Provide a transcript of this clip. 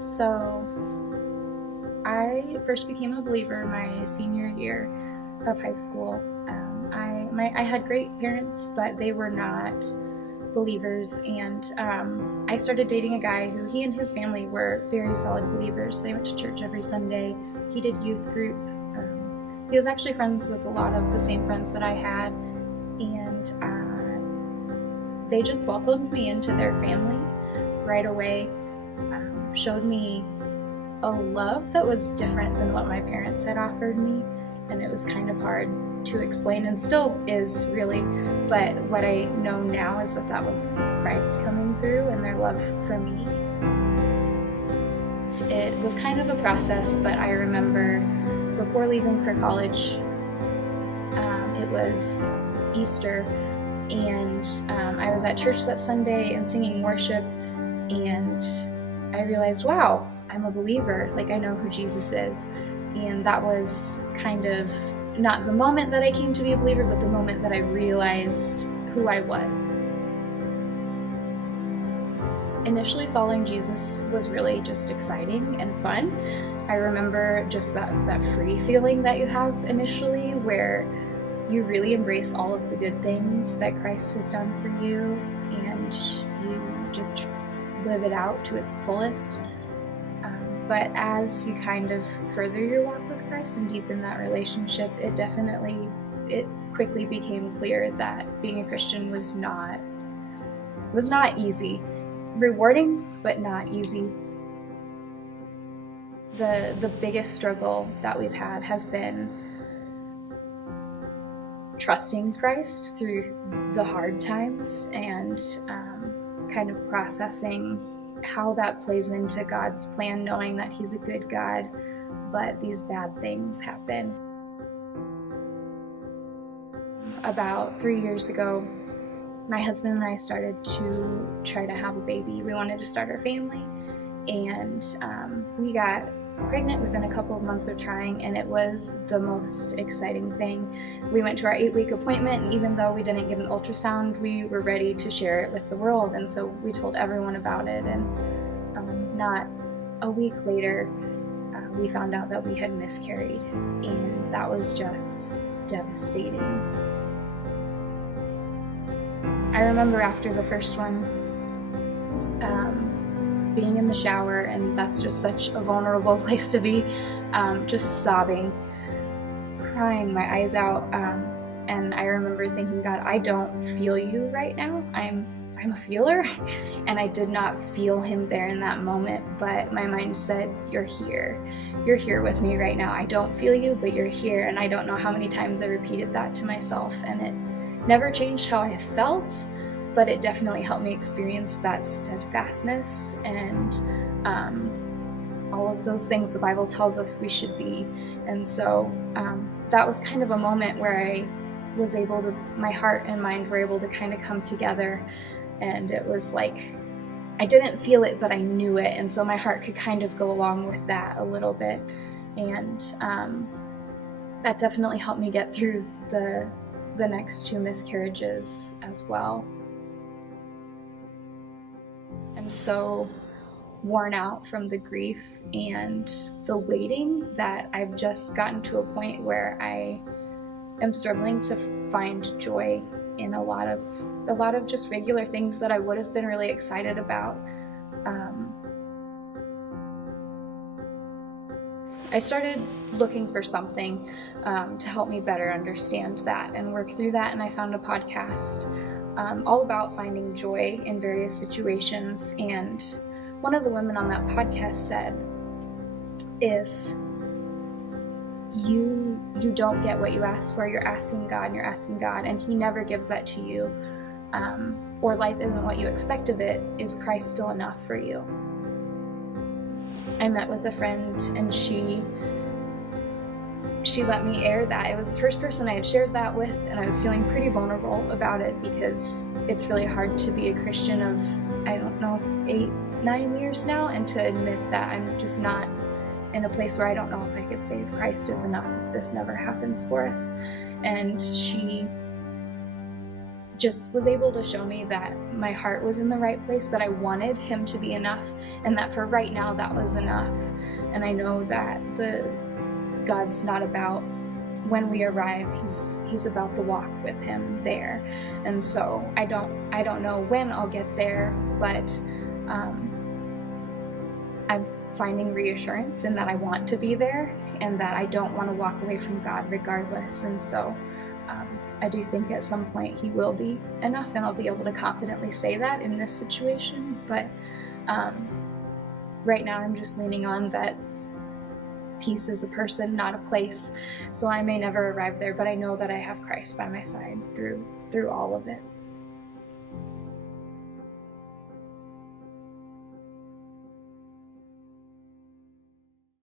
So I first became a believer my senior year of high school. I had great parents, but they were not believers, and I started dating a guy who he and his family were very solid believers. They went to church every Sunday. He did youth group. He was actually friends with a lot of the same friends that I had, and they just welcomed me into their family right away, showed me a love that was different than what my parents had offered me, and it was kind of hard to explain, and still is really, but what I know now is that was Christ coming through and their love for me. It was kind of a process, but I remember before leaving for college, it was Easter, and I was at church that Sunday and singing worship, and I realized, wow, I'm a believer, like I know who Jesus is. And that was kind of not the moment that I came to be a believer, but the moment that I realized who I was. Initially, following Jesus was really just exciting and fun. I remember just that free feeling that you have initially, where you really embrace all of the good things that Christ has done for you, and you just live it out to its fullest. But as you kind of further your walk with Christ and deepen that relationship, it quickly became clear that being a Christian was not easy. Rewarding, but not easy. The biggest struggle that we've had has been trusting Christ through the hard times, and kind of processing how that plays into God's plan, knowing that He's a good God, but these bad things happen. About 3 years ago, my husband and I started to try to have a baby. We wanted to start our family, and we got pregnant within a couple of months of trying, and it was the most exciting thing. We went to our 8-week appointment, and even though we didn't get an ultrasound, we were ready to share it with the world, and so we told everyone about it. And not a week later, we found out that we had miscarried, and that was just devastating. I remember after the first one, being in the shower, and that's just such a vulnerable place to be, just sobbing, crying my eyes out, and I remember thinking, God, I don't feel you right now. I'm a feeler, and I did not feel Him there in that moment, but my mind said, you're here with me right now. I don't feel you, but you're here. And I don't know how many times I repeated that to myself, and it never changed how I felt, but it definitely helped me experience that steadfastness and all of those things the Bible tells us we should be. And so that was kind of a moment where I was able to, my heart and mind were able to kind of come together, and it was like I didn't feel it, but I knew it, and so my heart could kind of go along with that a little bit, and that definitely helped me get through the next 2 miscarriages as well. I'm so worn out from the grief and the waiting that I've just gotten to a point where I am struggling to find joy in a lot of just regular things that I would have been really excited about. I started looking for something to help me better understand that and work through that, and I found a podcast all about finding joy in various situations. And one of the women on that podcast said, if you don't get what you ask for, you're asking God, and He never gives that to you, or life isn't what you expect of it, is Christ still enough for you? I met with a friend, and she let me air that. It was the first person I had shared that with, and I was feeling pretty vulnerable about it, because it's really hard to be a Christian of, 8-9 years now, and to admit that I'm just not in a place where I don't know if I could say Christ is enough if this never happens for us. And she just was able to show me that my heart was in the right place, that I wanted him to be enough, and that for right now that was enough. And I know that God's not about when we arrive, he's about the walk with him there. And so I don't know when I'll get there, but I'm finding reassurance in that I want to be there and that I don't want to walk away from God regardless. And so I do think at some point he will be enough, and I'll be able to confidently say that in this situation. But right now I'm just leaning on that peace is a person, not a place. So I may never arrive there, but I know that I have Christ by my side through all of it.